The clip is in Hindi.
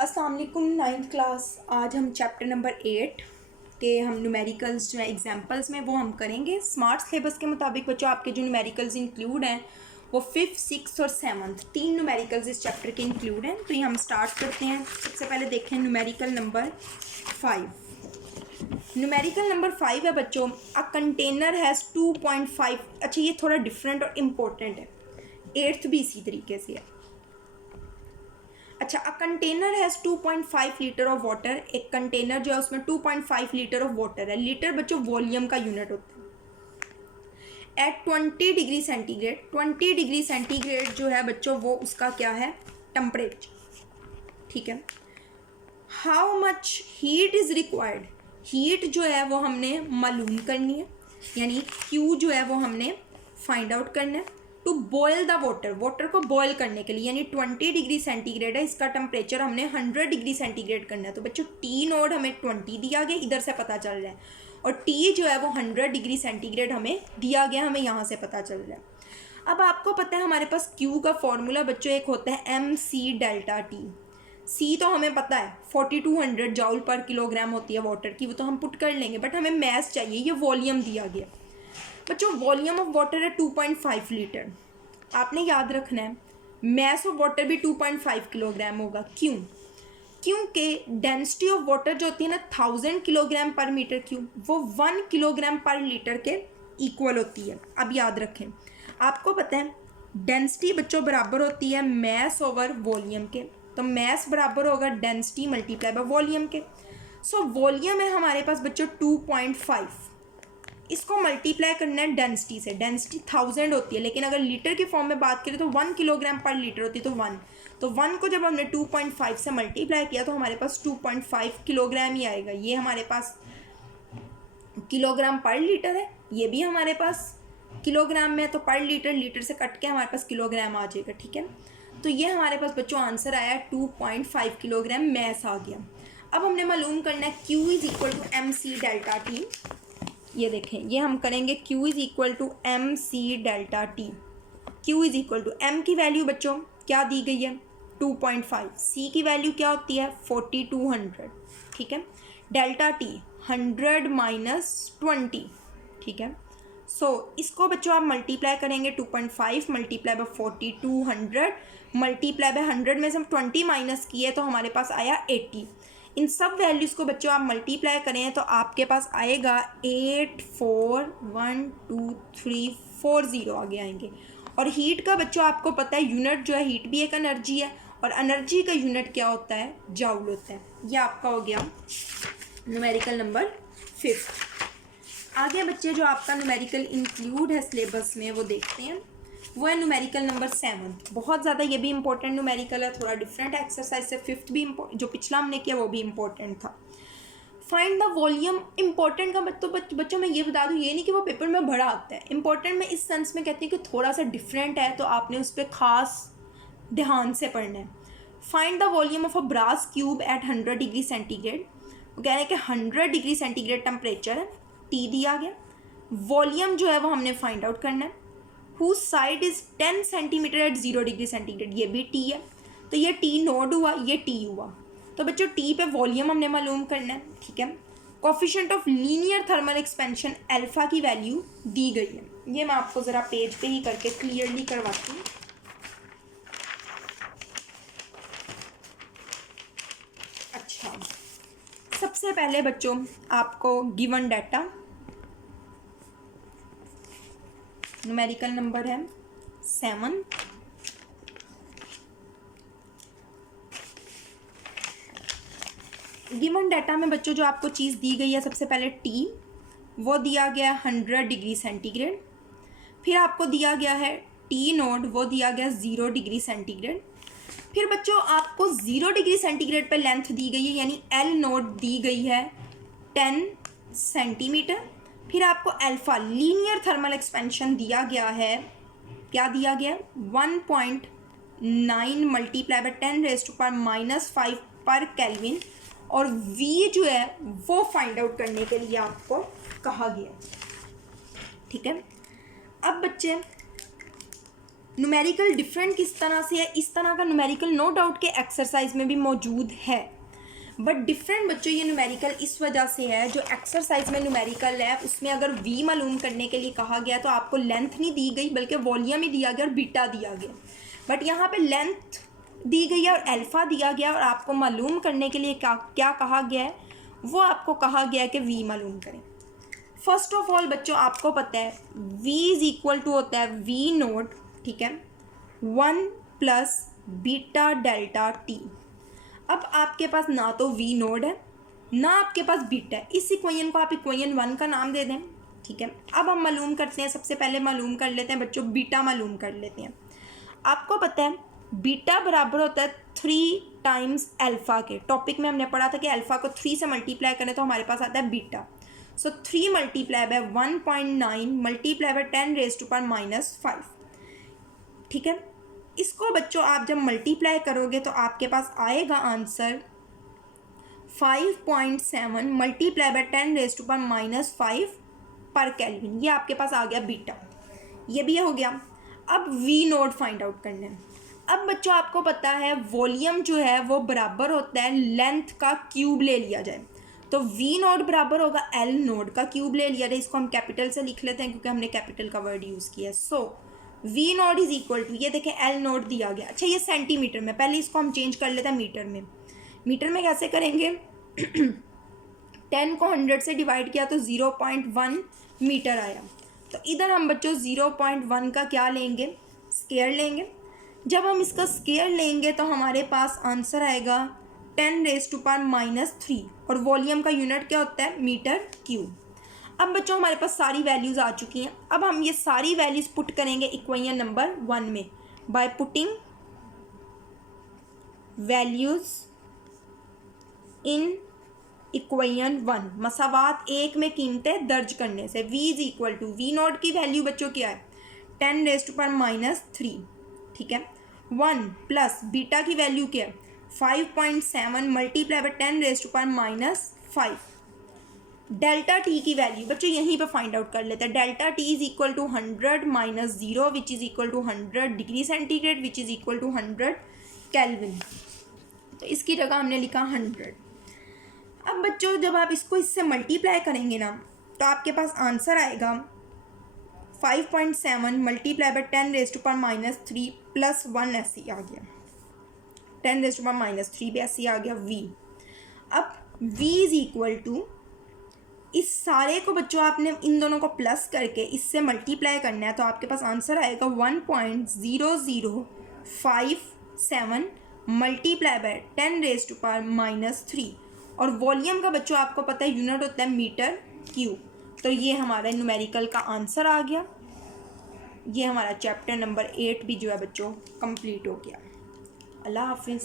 अस्सलाम वालेकुम। 9th class. आज हम चैप्टर नंबर 8 के हम न्यूमेरिकल्स जो है एग्जांपल्स में वो हम करेंगे। स्मार्ट सिलेबस के मुताबिक बच्चों आपके जो न्यूमेरिकल्स इंक्लूड हैं वो 5th, 6th और 7th 3 न्यूमेरिकल्स इस चैप्टर के इंक्लूड हैं। तो ये हम स्टार्ट करते हैं। सबसे पहले देखें न्यूमेरिकल नंबर 5। न्यूमेरिकल नंबर 5 है बच्चों, अ कंटेनर हैज़ 2.5। अच्छा, ये थोड़ा डिफरेंट और इम्पोर्टेंट है। 8th भी इसी तरीके से है। अच्छा, a container has 2.5 litre of water. एक कंटेनर जो है उसमें 2.5 लीटर ऑफ वाटर है। लीटर बच्चों वॉल्यूम का यूनिट होता है। At 20 degree centigrade, 20 degree centigrade जो है बच्चों वो उसका क्या है, टेम्परेचर। ठीक है। How much heat is required, heat जो है वो हमने मालूम करनी है, यानी क्यू जो है वो हमने फाइंड आउट करना है। To boil the water, water को बॉयल करने के लिए, यानी 20 डिग्री सेंटीग्रेड है, इसका टेम्परेचर हमने 100 डिग्री सेंटीग्रेड करना है। तो बच्चों टी नोड हमें 20 दिया गया, इधर से पता चल रहा है, और टी जो है वो 100 डिग्री सेंटीग्रेड हमें दिया गया, हमें यहाँ से पता चल रहा है। अब आपको पता है हमारे पास क्यू का फॉर्मूला बच्चों एक होता है एम सी डेल्टा टी। सी तो हमें पता है 4200 जाउल पर किलोग्राम होती है वाटर की, वो तो हम पुट कर लेंगे, बट हमें मैस चाहिए, ये वॉल्यूम दिया गया। बच्चों वॉल्यूम ऑफ वाटर है 2.5 लीटर। आपने याद रखना है मैस ऑफ वाटर भी 2.5 किलोग्राम होगा। क्यों? क्योंकि डेंसिटी ऑफ वाटर जो होती है ना 1000 किलोग्राम पर मीटर क्यूब, वो 1 किलोग्राम पर लीटर के इक्वल होती है। अब याद रखें, आपको पता है डेंसिटी बच्चों बराबर होती है मैस ओवर वॉल्यूम के, तो मैस बराबर होगा डेंसिटी मल्टीप्लाई बाय वॉल्यूम के। सो वॉल्यूम है हमारे पास बच्चों 2.5, इसको मल्टीप्लाई करना है डेंसिटी से। डेंसिटी 1000 होती है, लेकिन अगर लीटर की फॉर्म में बात करें तो 1 किलोग्राम पर लीटर होती है, तो 1 को जब हमने 2.5 से मल्टीप्लाई किया तो हमारे पास 2.5 किलोग्राम ही आएगा। ये हमारे पास किलोग्राम पर लीटर है, ये भी हमारे पास किलोग्राम में है, तो पर लीटर, लीटर से कट के हमारे पास किलोग्राम आ जाएगा। ठीक है, तो ये हमारे पास बच्चों आंसर आया 2.5 किलोग्राम मैस आ गया। अब हमने मालूम करना है Q is equal to M C delta T. ये देखें, ये हम करेंगे Q is equal to M C delta T. Q is equal to M की वैल्यू बच्चों क्या दी गई है 2.5, सी की वैल्यू क्या होती है 4200। ठीक है, डेल्टा टी 100 माइनस 20। ठीक है, सो इसको बच्चों आप मल्टीप्लाई करेंगे 2.5 मल्टीप्लाई बाय 4200 मल्टीप्लाई बाय 100 में से हम 20 माइनस किए तो हमारे पास आया 80। इन सब वैल्यूज़ को बच्चों आप मल्टीप्लाई करें तो आपके पास आएगा 841234 आगे आएंगे। और हीट का बच्चों आपको पता है यूनिट जो है, हीट भी एक एनर्जी है, और एनर्जी का यूनिट क्या होता है, जाउल होता है। ये आपका हो गया न्यूमेरिकल नंबर 5। आगे बच्चे जो आपका न्यूमेरिकल इंक्लूड है सिलेबस में वो देखते हैं, वो है न्यूमेरिकल नंबर 7। बहुत ज़्यादा ये भी इंपॉर्टेंट न्यूमेरिकल है, थोड़ा डिफरेंट एक्सरसाइज से। 5th भी जो पिछला हमने किया वो भी इंपॉर्टेंट था। Find the volume. इंपॉर्टेंट का मतलब बच्चों मैं ये बता दूँ, ये नहीं कि वो पेपर में बड़ा आता है। इंपॉर्टेंट में इस सेंस में कहती हूँ कि थोड़ा सा डिफरेंट है, तो आपने उस पर ख़ास ध्यान से पढ़ना है। Find the volume of a brass cube at 100 degree centigrade. वो कह रहे हैं कि 100 डिग्री सेंटीग्रेड टेम्परेचर है, टी दिया गया। वॉल्यूम जो है वो हमने फाइंड आउट करना है। Whose side is 10 centimetre at 0 degree centigrade, ये भी टी है, तो ये टी नोड हुआ, ये टी हुआ। तो बच्चों टी पे वॉल्यूम हमने मालूम करना है। ठीक है, coefficient of linear thermal expansion alpha की वैल्यू दी गई है। ये मैं आपको ज़रा पेज पे ही करके क्लियरली करवाती हूँ। अच्छा, सबसे पहले बच्चों आपको गिवन डाटा, न्यूमेरिकल नंबर है 7। गिवन डाटा में बच्चों जो आपको चीज़ दी गई है, सबसे पहले टी वो दिया गया 100 डिग्री सेंटीग्रेड। फिर आपको दिया गया है टी नोड, वो दिया गया 0 डिग्री सेंटीग्रेड। फिर बच्चों आपको 0 डिग्री सेंटीग्रेड पे लेंथ दी गई है, यानी एल नोड दी गई है 10 सेंटीमीटर। फिर आपको अल्फा लीनियर थर्मल एक्सपेंशन दिया गया है, क्या दिया गया 1.9 मल्टीप्लाई बाय 10⁻⁻5 पर केल्विन, और V जो है वो फाइंड आउट करने के लिए आपको कहा गया। ठीक है, अब बच्चे न्यूमेरिकल डिफरेंट किस तरह से है, इस तरह का न्यूमेरिकल नो डाउट के एक्सरसाइज में भी मौजूद है, बट डिफरेंट बच्चों ये न्यूमेरिकल इस वजह से है, जो एक्सरसाइज में न्यूमेरिकल है उसमें अगर वी मालूम करने के लिए कहा गया तो आपको लेंथ नहीं दी गई बल्कि वॉल्यूम ही दिया गया और बीटा दिया गया, बट यहाँ पे लेंथ दी गई है और अल्फ़ा दिया गया और आपको मालूम करने के लिए क्या कहा गया है, वो आपको कहा गया है कि वी मालूम करें। फर्स्ट ऑफ ऑल बच्चों आपको पता है v इज़ इक्वल टू होता है v नोट, ठीक है, 1 प्लस बीटा डेल्टा टी। अब आपके पास ना तो v नोड है ना आपके पास बीटा है, इस इक्वेशन को आप इक्वेशन 1 का नाम दे दें, ठीक है। अब हम मालूम करते हैं, सबसे पहले मालूम कर लेते हैं बच्चों, बीटा मालूम कर लेते हैं। आपको पता है बीटा बराबर होता है 3 टाइम्स अल्फ़ा के, टॉपिक में हमने पढ़ा था कि अल्फ़ा को 3 से मल्टीप्लाई करें तो हमारे पास आता है beta. So 3 multiply by 1.9 multiply by 10⁻⁻5, ठीक है। इसको बच्चों आप जब मल्टीप्लाई करोगे तो आपके पास आएगा आंसर 5.7 मल्टीप्लाई बाय 10⁻⁻5 पर केल्विन, ये आपके पास आ गया बीटा, ये भी हो गया। अब वी नोट फाइंड आउट करना है। अब बच्चों आपको पता है वॉल्यूम जो है वो बराबर होता है लेंथ का क्यूब ले लिया जाए, तो वी नोट बराबर होगा एल नोट का क्यूब ले लिया जाए, इसको हम कैपिटल से लिख लेते हैं क्योंकि हमने कैपिटल का वर्ड यूज़ किया है। So V naught is equal to, ये देखें एल नोट दिया गया, अच्छा ये सेंटीमीटर में, पहले इसको हम चेंज कर लेते हैं मीटर में। मीटर में कैसे करेंगे 10 को 100 से डिवाइड किया तो 0.1 मीटर आया, तो इधर हम बच्चों 0.1 का क्या लेंगे, स्क्वायर लेंगे। जब हम इसका स्क्वायर लेंगे तो हमारे पास आंसर आएगा 10⁻³ और वॉल्यूम का यूनिट क्या होता है, मीटर क्यूब। अब बच्चों हमारे पास सारी वैल्यूज़ आ चुकी हैं, अब हम ये सारी वैल्यूज़ पुट करेंगे इक्वेशन नंबर 1 में by putting values in equation 1, मसावात एक में कीमतें दर्ज करने से। v is equal to, V naught की वैल्यू बच्चों क्या है 10⁻⁻3, ठीक है। 1 प्लस बीटा की वैल्यू क्या है 5.7 मल्टीप्लाई बाय 10⁻⁻5। डेल्टा टी की वैल्यू बच्चों यहीं पे फाइंड आउट कर लेते हैं। Delta T is equal to 100 minus 0 which is equal to 100 degree centigrade which is equal to 100 kelvin, तो इसकी जगह हमने लिखा 100। अब बच्चों जब आप इसको इससे मल्टीप्लाई करेंगे ना तो आपके पास आंसर आएगा 5.7 मल्टीप्लाई बाय 10⁻³ प्लस 1 ऐसे ही आ गया, 10⁻³ भी ऐसे ही आ गया v। अब v इज इक्वल टू, इस सारे को बच्चों आपने इन दोनों को प्लस करके इससे मल्टीप्लाई करना है तो आपके पास आंसर आएगा 1.0057 मल्टीप्लाई बाय 10⁻³ और वॉल्यूम का बच्चों आपको पता है यूनिट होता है मीटर क्यूब, तो ये हमारा न्यूमेरिकल का आंसर आ गया। ये हमारा चैप्टर नंबर 8 भी जो है बच्चों कंप्लीट हो गया। अल्लाह हाफिज़।